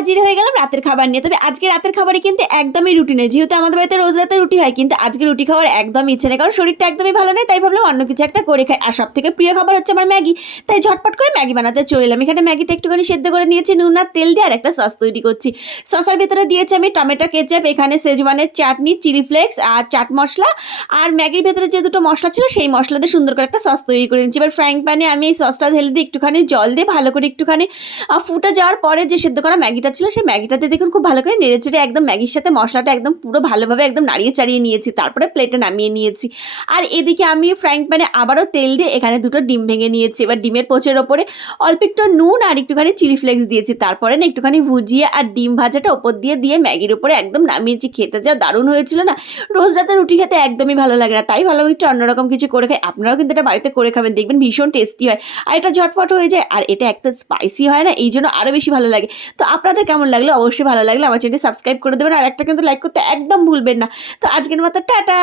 হাজির হয়ে গেলাম রাতের খাবার নিয়ে। তবে আজকে রাতের খাবারে কিন্তু একদমই রুটি নেই, যেহেতু আমাদের বাড়িতে রোজ রাতে রুটি হয়, কিন্তু আজকে রুটি খাওয়ার একদম ইচ্ছে নেই, কারণ শরীরটা একদমই ভালো নেই। তাই ভাবলাম অন্য কিছু একটা করে খাই। আর সব থেকে প্রিয় খাবার হচ্ছে আমার ম্যাগি, তাই ঝটপট করে ম্যাগি বানাতে চলে এলাম। এখানে ম্যাগিটা একটুখানি সেদ্ধ করে নিয়েছি, নুন আর তেল দিয়ে, আর একটা সস তৈরি করছি। সসের ভিতরে দিয়েছি আমি টমেটো কেচাপ, এখানে শেজওয়ানের চাটনি, চিলি ফ্লেক্স আর চাট মশলা, আর ম্যাগির ভেতরে যে দুটো মশলা ছিল সেই মশলা দিয়ে সুন্দর করে একটা সস তৈরি করে নিচ্ছি। এবার ফ্রাইং প্যানে আমি এই সসটা ঢেলে দিয়ে একটুখানি জল দিয়ে ভালো করে একটুখানি ফুটে যাওয়ার পরে যে সেদ্ধ করা ম্যাগিটা ছিল সেই ম্যাগিটাতে দেখুন খুব ভালো করে নেড়ে চেড়ে একদম ম্যাগির সাথে মশলাটা একদম পুরো ভালোভাবে একদম নাড়িয়ে চাড়িয়ে নিয়েছি, তারপরে প্লেটে নামিয়ে নিয়েছি। আর এদিকে আমি ফ্রাইং প্যানে আবারও তেল দিয়ে এখানে দুটো ডিম ভেঙে নিয়েছি। এবার ডিমের পোচের ওপরে অল্প একটু নুন আর একটুখানি চিলি ফ্লেক্স দিয়েছি, তারপরে না একটুখানি ভুজিয়ে আর ডিম ভাজাটা ওপর দিয়ে দিয়ে ম্যাগির উপরে একদম নামিয়েছি। খেতে যা দারুণ হয়েছিল না, রোজ রাতে রুটি খেতে একদমই ভালো লাগে না, তাই ভালো একটু অন্যরকম কিছু করে খাই। আপনারাও কিন্তু এটা বাড়িতে করে খাবেন, দেখবেন ভীষণ টেস্টি হয়, আর এটা ঝটপট হয়ে যায়, আর এটা একটা স্পাইসি হয় না, এই জন্য আরও বেশি ভালো লাগে। তো আপনাদের কেমন লাগলো? অবশ্যই ভালো লাগলে আমার চ্যানেলটি সাবস্ক্রাইব করে দেবেন, আর একটা কিন্তু লাইক করতে একদম ভুলবেন না। তো আজকের মতো টাটা।